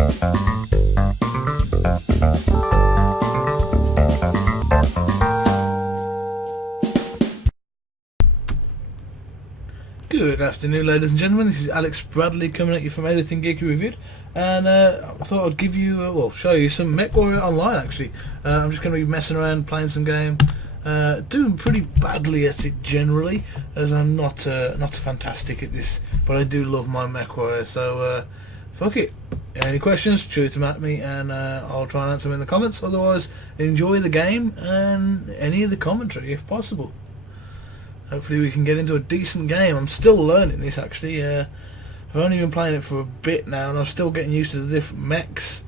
Good afternoon, ladies and gentlemen. This is Alex Bradley coming at you from Anything Geeky Reviewed, and I thought I'd give you, show you some MechWarrior Online. Actually, I'm just going to be messing around, playing some game, doing pretty badly at it generally, as I'm not fantastic at this, but I do love my MechWarrior. So fuck it. Any questions? Shoot them at me, and I'll try and answer them in the comments. Otherwise, enjoy the game and any of the commentary if possible. Hopefully we can get into a decent game. I'm still learning this actually. I've only been playing it for a bit now and I'm still getting used to the different mechs.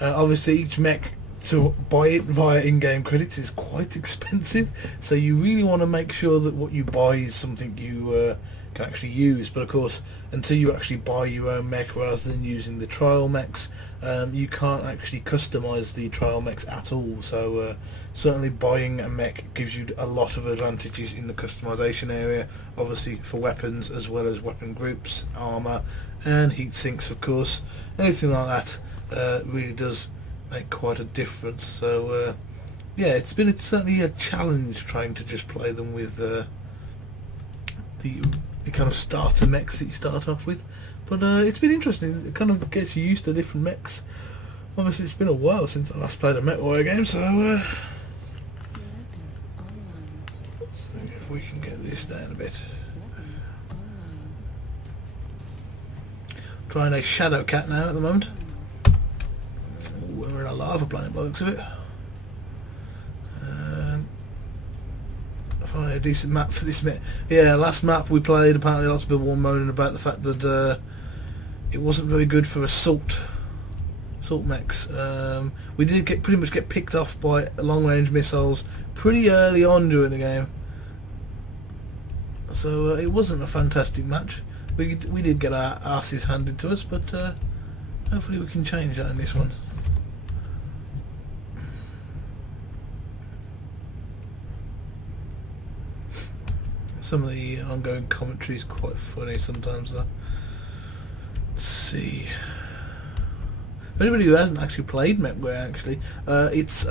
Obviously each mech, to buy it via in-game credits, is quite expensive, so you really want to make sure that what you buy is something you can actually use. But of course, until you actually buy your own mech rather than using the trial mechs, you can't actually customize the trial mechs at all. So certainly buying a mech gives you a lot of advantages in the customization area, obviously for weapons as well as weapon groups, armor and heat sinks. Of course, anything like that really does make quite a difference. So yeah, it's certainly a challenge trying to just play them with the kind of starter mechs that you start off with, but it's been interesting. It kind of gets you used to different mechs. Obviously it's been a while since I last played a MechWarrior game, so if we can get this down a bit. Trying a Shadow Cat now at the moment. We're in a lava planet by the looks of it. Find a decent map for this map. Yeah, last map we played, apparently lots of people were moaning about the fact that it wasn't very good for assault mechs. We did pretty much get picked off by long-range missiles pretty early on during the game, so it wasn't a fantastic match. We did get our asses handed to us, but hopefully we can change that in this one. Some of the ongoing commentary is quite funny sometimes though. Let's see. For anybody who hasn't actually played MechWarrior, actually, it's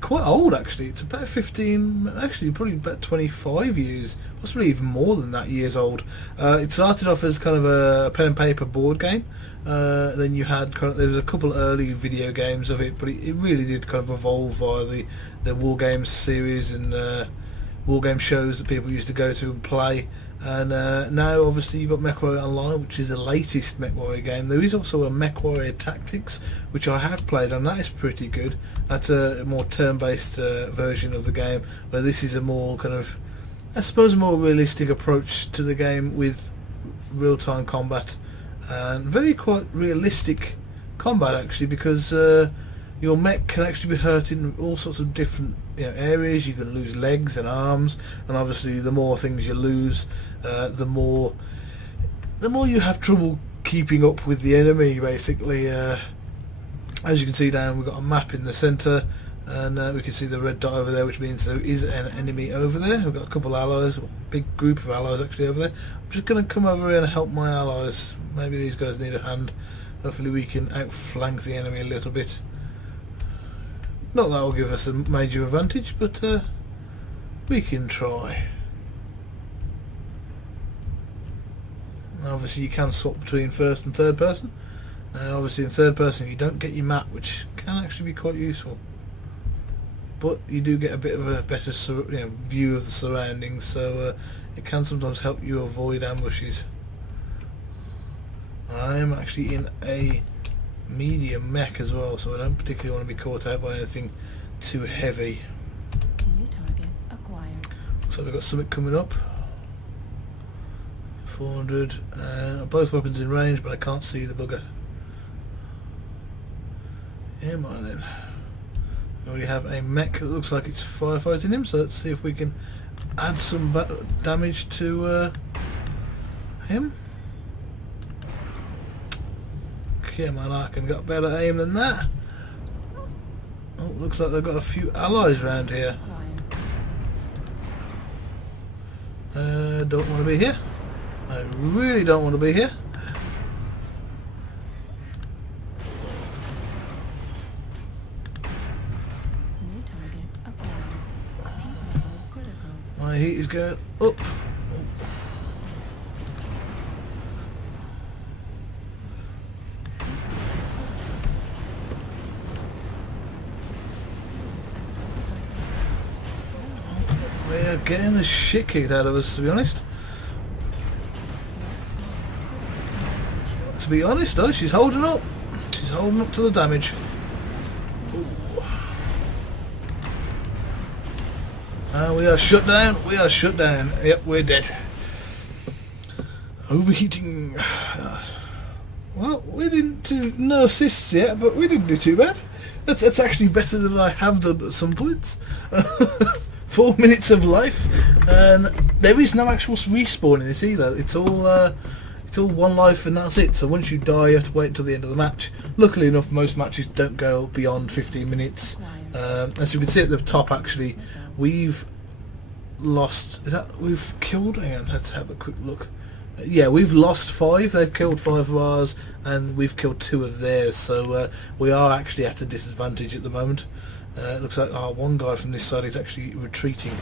quite old actually. It's about 15, actually probably about 25 years, possibly even more than that years old. It started off as kind of a pen and paper board game. Then you had there was a couple early video games of it, but it really did kind of evolve via the War Games series and war game shows that people used to go to and play. And now obviously you've got MechWarrior Online, which is the latest MechWarrior game. There is also a MechWarrior Tactics, which I have played, and that is pretty good. That's a more turn-based version of the game, where this is a more kind of, I suppose, a more realistic approach to the game with real-time combat and very quite realistic combat actually, because your mech can actually be hurt in all sorts of different areas. You can lose legs and arms, and obviously the more things you lose, the more you have trouble keeping up with the enemy basically. As you can see down, we've got a map in the centre, and we can see the red dot over there, which means there is an enemy over there. We've got a couple of allies, a big group of allies actually over there. I'm just going to come over here and help my allies. Maybe these guys need a hand. Hopefully we can outflank the enemy a little bit. Not that will give us a major advantage, but we can try. Obviously you can swap between first and third person. Obviously in third person you don't get your map, which can actually be quite useful, but you do get a bit of a better view of the surroundings, so it can sometimes help you avoid ambushes. I'm actually in a medium mech as well, so I don't particularly want to be caught out by anything too heavy. New target acquired. So we've got something coming up. 400, both weapons in range, but I can't see the bugger. Yeah, mine then. We already have a mech that looks like it's firefighting him, so let's see if we can add some damage to him. Yeah, man, I can got better aim than that. Oh, looks like they've got a few allies around here. Don't want to be here. I really don't want to be here. heat is going up. We're getting the shit kicked out of us, to be honest. To be honest though, she's holding up. She's holding up to the damage. We are shut down. We are shut down. Yep, we're dead. Overheating. Well, we didn't do no assists yet, but we didn't do too bad. That's actually better than I have done at some points. 4 minutes of life, and there is no actual respawn in this either. It's all one life and that's it. So once you die, you have to wait until the end of the match. Luckily enough, most matches don't go beyond 15 minutes. As you can see at the top, actually, we've lost. We've killed? Hang on, let's have a quick look. Yeah, we've lost 5. They've killed 5 of ours, and we've killed 2 of theirs. So we are actually at a disadvantage at the moment. It looks like one guy from this side is actually retreating.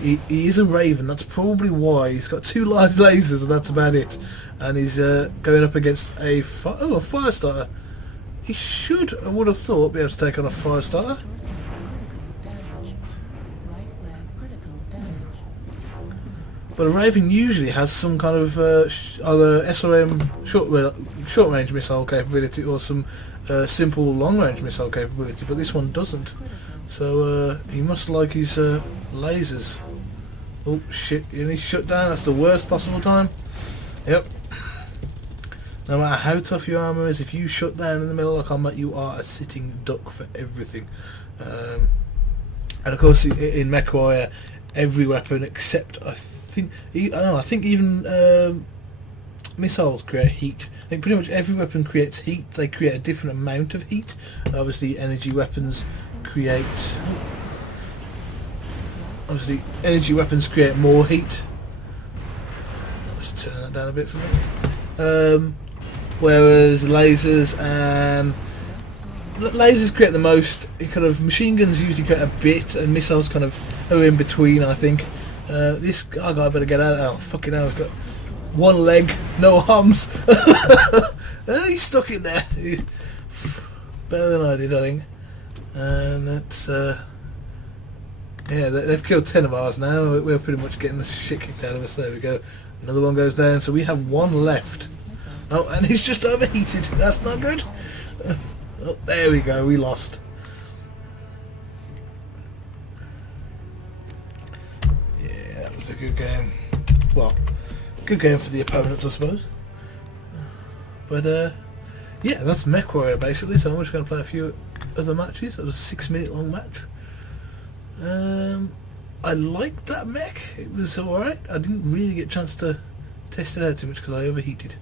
He is a Raven, that's probably why. He's got 2 large lasers and that's about it. And he's going up against a fire starter. He should, I would have thought, be able to take on a fire starter. But a Raven usually has some kind of either SRM short range missile capability or some simple long range missile capability, but this one doesn't. So he must like his lasers. Oh shit, and he's shut down. That's the worst possible time. Yep. No matter how tough your armor is, if you shut down in the middle of combat, you are a sitting duck for everything. And of course, in MechWarrior, every weapon except I think even missiles create heat. I think pretty much every weapon creates heat. They create a different amount of heat. Obviously, energy weapons create more heat. Let's turn that down a bit for me. Whereas lasers create the most. Kind of machine guns usually create a bit, and missiles kind of are in between. I think this guy better get out. Oh fucking hell! He's got 1 leg, no arms. He's stuck in there. Better than I did, I think. And that's yeah, they've killed 10 of ours now. We're pretty much getting the shit kicked out of us. There we go. Another one goes down, so we have 1 left. Oh, and he's just overheated. That's not good. Oh, there we go. We lost. Yeah, that was a good game. Well, good game for the opponents, I suppose. But yeah, that's MechWarrior basically. So I'm just going to play a few other matches. It was a 6-minute long match. I liked that mech. It was alright. I didn't really get a chance to test it out too much because I overheated.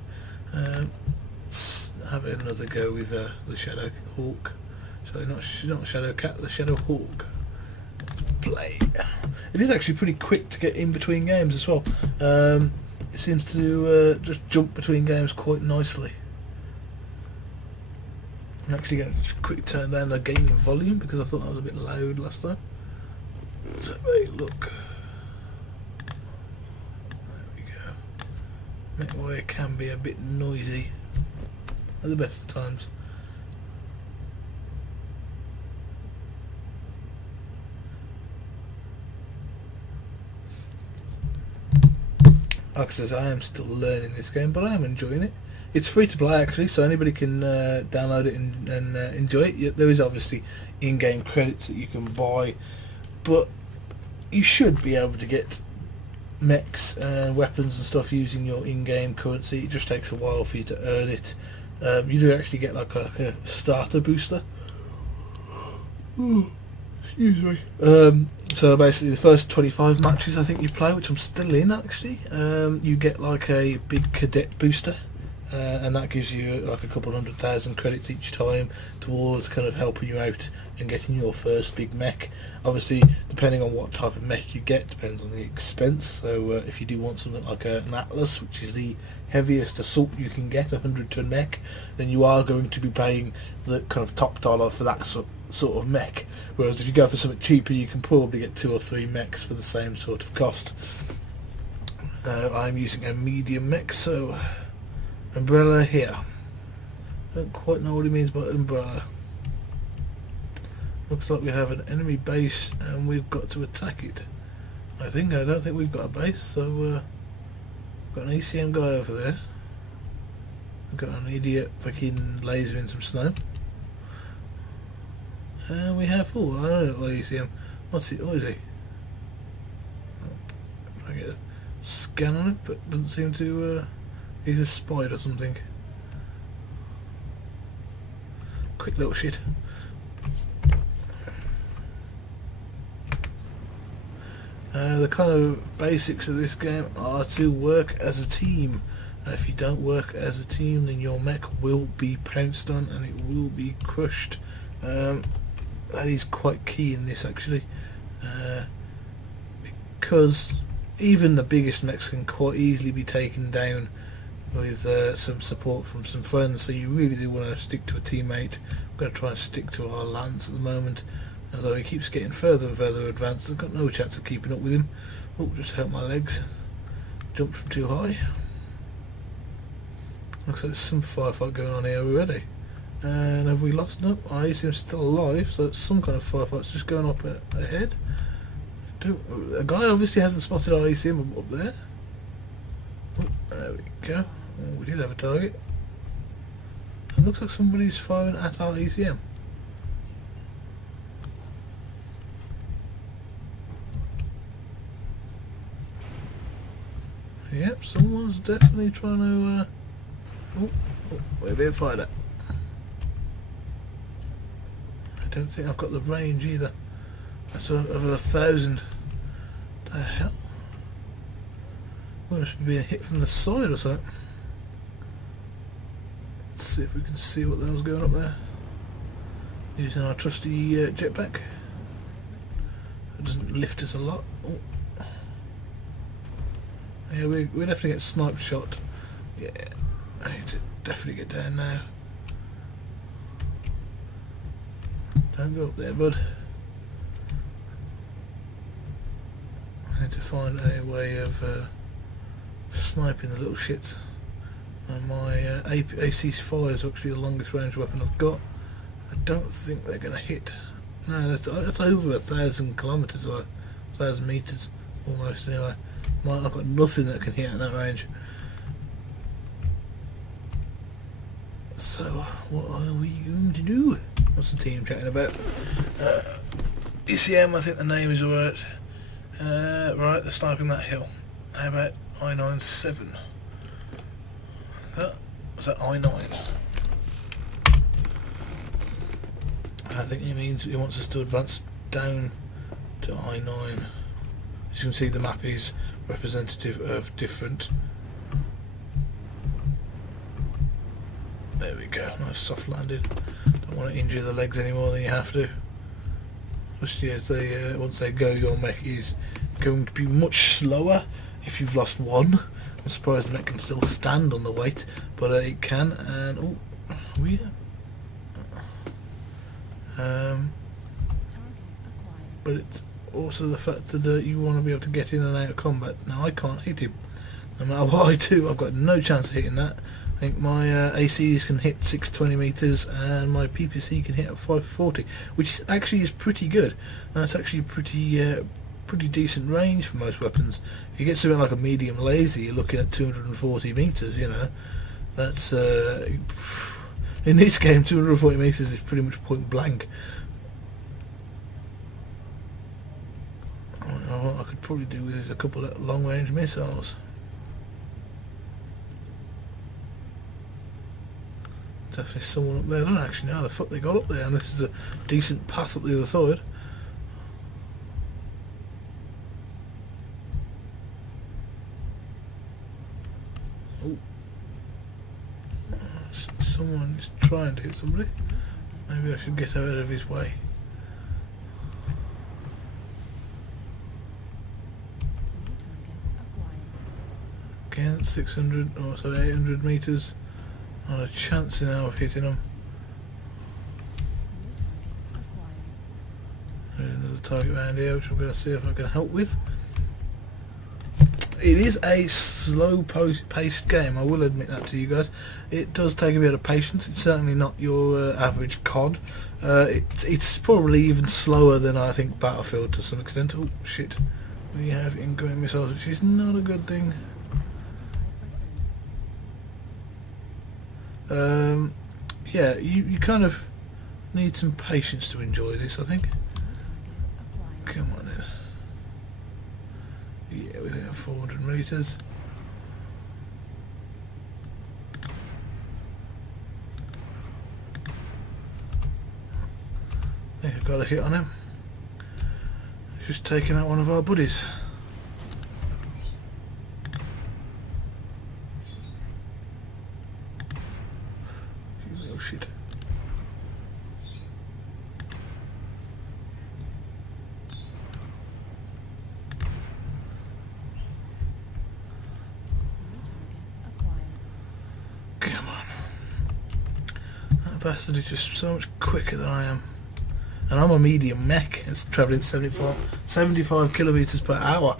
Let's have another go with the Shadow Hawk. So not Shadow Cat, the Shadow Hawk. Let's play. It is actually pretty quick to get in between games as well. It seems to just jump between games quite nicely. I'm actually going to just quickly turn down the game volume because I thought that was a bit loud last time. So hey, look. There we go. MechWarrior can be a bit noisy at the best of times. Like I said, I am still learning this game, but I am enjoying it. It's free to play actually, so anybody can download it and enjoy it. There is obviously in-game credits that you can buy, but you should be able to get mechs and weapons and stuff using your in-game currency. It just takes a while for you to earn it. You do actually get like a starter booster. Excuse me. So basically the first 25 matches I think you play, which I'm still in actually, you get like a big cadet booster. And that gives you like a couple 100,000 credits each time towards kind of helping you out and getting your first big mech. Obviously, depending on what type of mech you get, depends on the expense. So if you do want something like an Atlas, which is the heaviest assault you can get, a 100-ton mech, then you are going to be paying the kind of top dollar for that sort of mech. Whereas if you go for something cheaper, you can probably get 2 or 3 mechs for the same sort of cost. I'm using a medium mech, so umbrella here. Don't quite know what he means by umbrella. Looks like we have an enemy base and we've got to attack it. I don't think we've got a base, so we've got an ECM guy over there. We've got an idiot fucking laser in some snow. And we have, I don't know what ECM. What is he? I get a scan on it, but doesn't seem to, he's a spider or something. Quick little shit. The kind of basics of this game are to work as a team. If you don't work as a team, then your mech will be pounced on and it will be crushed. That is quite key in this, actually, because even the biggest mechs can quite easily be taken down with some support from some friends, so you really do want to stick to a teammate. I'm going to try and stick to our Lance at the moment, although he keeps getting further and further advanced. I've got no chance of keeping up with him. Oh, just help my legs. Jumped from too high. Looks like there's some firefight going on here already. And have we lost? No, I see him still alive, so it's some kind of firefight's just going up ahead. A guy obviously hasn't spotted our ECM up there. Oh, there we go. Oh, we did have a target. It looks like somebody's firing at our ECM. Yep, someone's definitely trying to... we're being fired at. I don't think I've got the range either. That's over 1,000. What the hell? We must be being hit from the side or something. Let's see if we can see what the hell's going up there. Using our trusty jetpack. It doesn't lift us a lot. Oh. Yeah, we definitely get snipe shot. Yeah, I need to definitely get down now. Don't go up there, bud. I need to find a way of sniping the little shits. And my AC-5 is actually the longest range weapon I've got. I don't think they're going to hit. No, that's over 1,000 kilometres or 1,000 metres almost anyway. I've got nothing that can hit at that range. So, what are we going to do? What's the team chatting about? ECM, I think the name is alright. Right, they're sniping that hill. How about I-97? Was that I-9? I think he means he wants us to advance down to I-9. As you can see, the map is representative of different. There we go, nice soft landing. Don't want to injure the legs any more than you have to. Especially as they, once they go, your mech is going to be much slower if you've lost one. I'm surprised the mech can still stand on the weight, but it can. And oh, weird. But it's also the fact that you want to be able to get in and out of combat. Now I can't hit him. No matter what I do, I've got no chance of hitting that. I think my ACs can hit 620 meters and my PPC can hit at 540, which actually is pretty good. That's actually pretty decent range for most weapons. If you get something like a medium laser, you're looking at 240 meters. You know, that's in this game 240 meters is pretty much point blank. What I could probably do with is a couple of long range missiles. Definitely someone up there. I don't actually know how the fuck they got up there, and this is a decent path up the other side. Oh, someone is trying to hit somebody. Maybe I should get out of his way. Again, 600 or so 800 meters. Not a chance now of hitting them. target around here, which I'm going to see if I can help with. It is a slow paced game, I will admit that to you guys. It does take a bit of patience. It's certainly not your average COD. It's probably even slower than I think Battlefield to some extent. Oh shit, we have incoming missiles, which is not a good thing. Yeah, you kind of need some patience to enjoy this, I think. Come on in. Yeah, within 400 meters. I think I got a hit on him. He's just taking out one of our buddies. Oh shit. Come on. That bastard is just so much quicker than I am. And I'm a medium mech. It's travelling 75 kilometres per hour.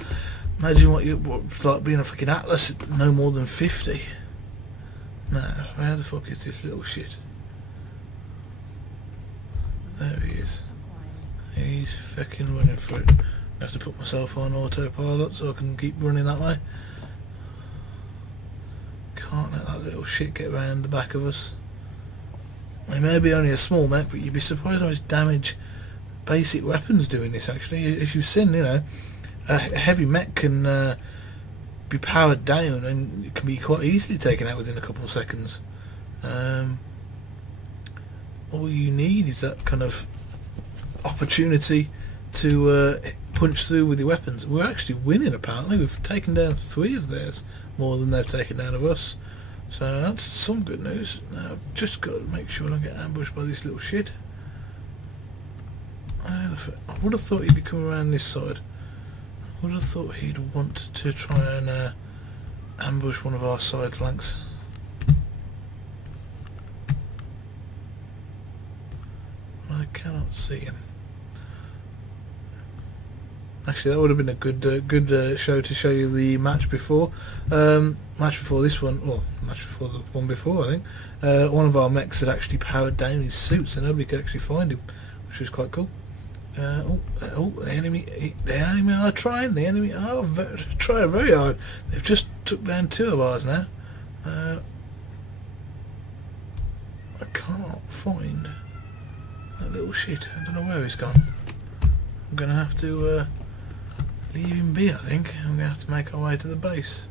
Imagine what's like being a fucking Atlas at no more than 50. No, where the fuck is this little shit? There he is. He's fucking running for it. I have to put myself on autopilot so I can keep running that way. Can't let that little shit get round the back of us. It may be only a small mech, but you'd be surprised how much damage basic weapons do in this actually. As you've seen, you know, a heavy mech can be powered down and it can be quite easily taken out within a couple of seconds. All you need is that kind of opportunity to punch through with your weapons. We're actually winning apparently. We've taken down 3 of theirs, more than they've taken down of us. So that's some good news. Now I've just got to make sure I don't get ambushed by this little shit. I would have thought he'd be coming around this side. I would have thought he'd want to try and ambush one of our side flanks. I cannot see him. Actually, that would have been a good show to show you the match before. Match before this one, well, match before the one before, I think. One of our mechs had actually powered down his suit, so nobody could actually find him, which was quite cool. The enemy are trying. The enemy are trying very hard. They've just took down 2 of ours now. I can't find that little shit. I don't know where he's gone. I'm gonna have to leave him be, I think. I'm gonna have to make our way to the base.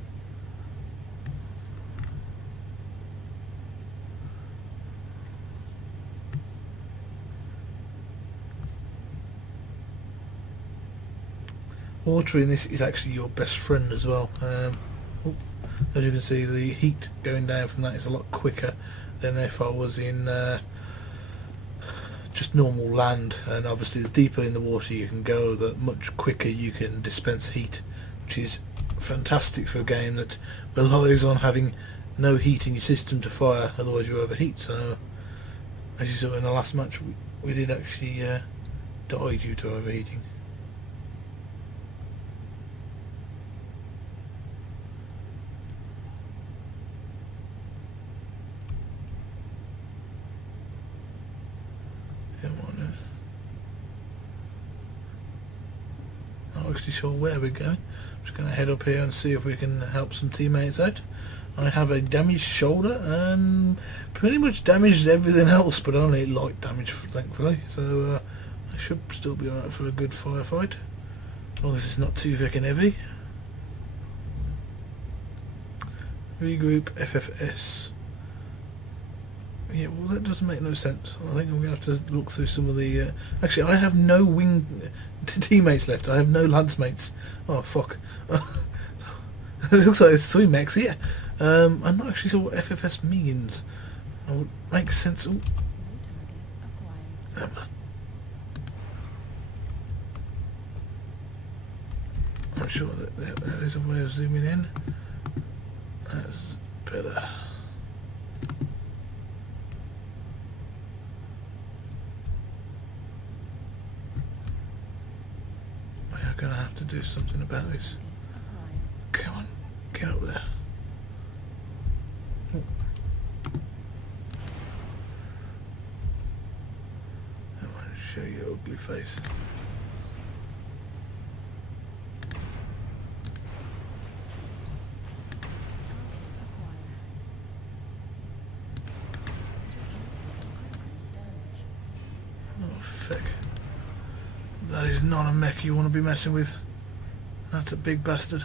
Water in this is actually your best friend as well. As you can see, the heat going down from that is a lot quicker than if I was in just normal land, and obviously the deeper in the water you can go, the much quicker you can dispense heat, which is fantastic for a game that relies on having no heat in your system to fire, otherwise you overheat. So as you saw in the last match, we did actually die due to overheating. Not actually sure where we're going. I'm just going to head up here and see if we can help some teammates out. I have a damaged shoulder and pretty much damaged everything else, but only light damage, thankfully. So I should still be alright for a good firefight, as long as it's not too fucking heavy. Regroup FFS. Yeah, well that doesn't make no sense. I think I'm going to have to look through some of the... Actually, I have no wing teammates left. I have no lance mates. Oh, fuck. It looks like there's 3 mechs here. I'm not actually sure what FFS means. It would make sense. Ooh. I'm sure that there is a way of zooming in. That's better. going to have to do something about this. Come on, get up there. Oh. I want to show your ugly face. Oh, feck. That is not a mech you want to be messing with. That's a big bastard.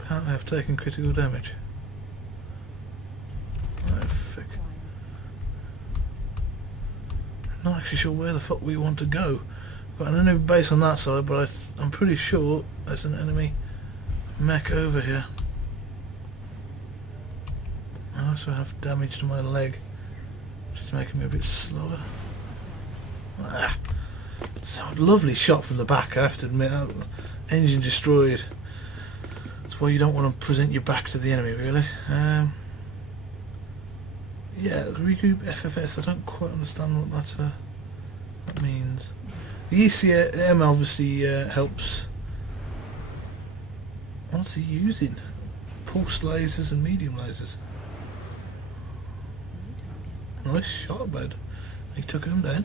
Apparently I've taken critical damage. Oh, feck. I'm not actually sure where the fuck we want to go. Got an enemy base on that side, but I'm pretty sure there's an enemy mech over here. I also have damage to my leg, which is making me a bit slower. Ah, so lovely shot from the back, I have to admit. Engine destroyed. That's why you don't want to present your back to the enemy, really. Yeah, regroup FFS. I don't quite understand what that means. The ECM obviously helps. What's he using? Pulse lasers and medium lasers. Nice shot, bud. He took him down.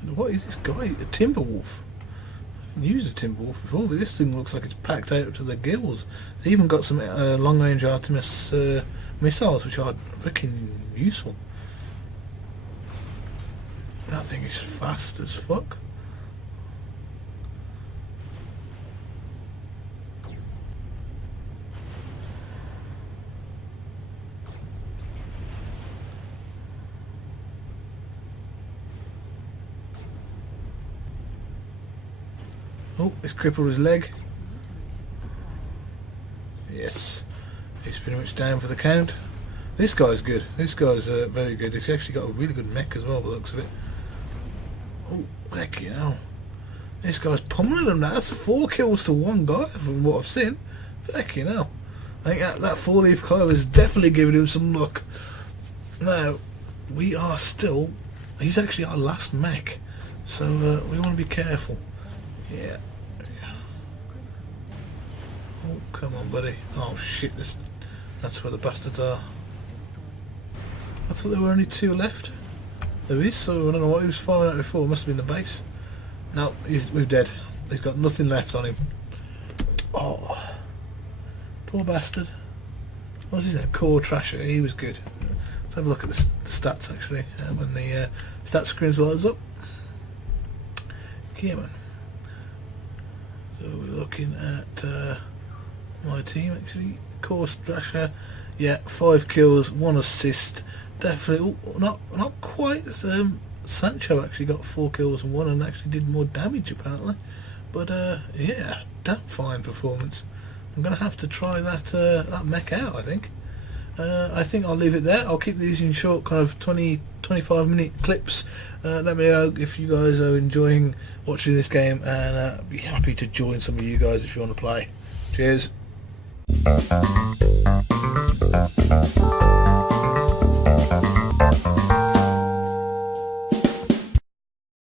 And what is this guy? A Timberwolf. I haven't used a Timberwolf before, but this thing looks like it's packed out to the gills. They even got some long-range Artemis missiles, which are freaking useful. That thing is fast as fuck. Oh, he's crippled his leg. Yes. He's pretty much down for the count. This guy's good. This guy's very good. He's actually got a really good mech as well, by the looks of it. Oh, heck, you know. This guy's pummeling them now. That's 4 kills to 1 guy from what I've seen. Heck, you know. I think that 4-leaf clover is definitely giving him some luck. Now, we are still... He's actually our last mech. So, we want to be careful. Yeah. Oh, come on, buddy. Oh, shit. That's where the bastards are. I thought there were only 2 left. There is, so I don't know what he was firing at before. It must have been the base. No, we're dead. He's got nothing left on him. Oh. Poor bastard. What was his name? Core Trasher. He was good. Let's have a look at the stats, actually. When the stat screens loads up. Come on. So we're looking at my team, actually. Core Trasher. Yeah, 5 kills, 1 assist. Definitely, not quite. Sancho actually got 4 kills and 1, and actually did more damage apparently. But yeah, damn fine performance. I'm gonna have to try that mech out. I think I'll leave it there. I'll keep these in short, kind of 20-25 minute clips. Let me know if you guys are enjoying watching this game, and I'd be happy to join some of you guys if you want to play. Cheers.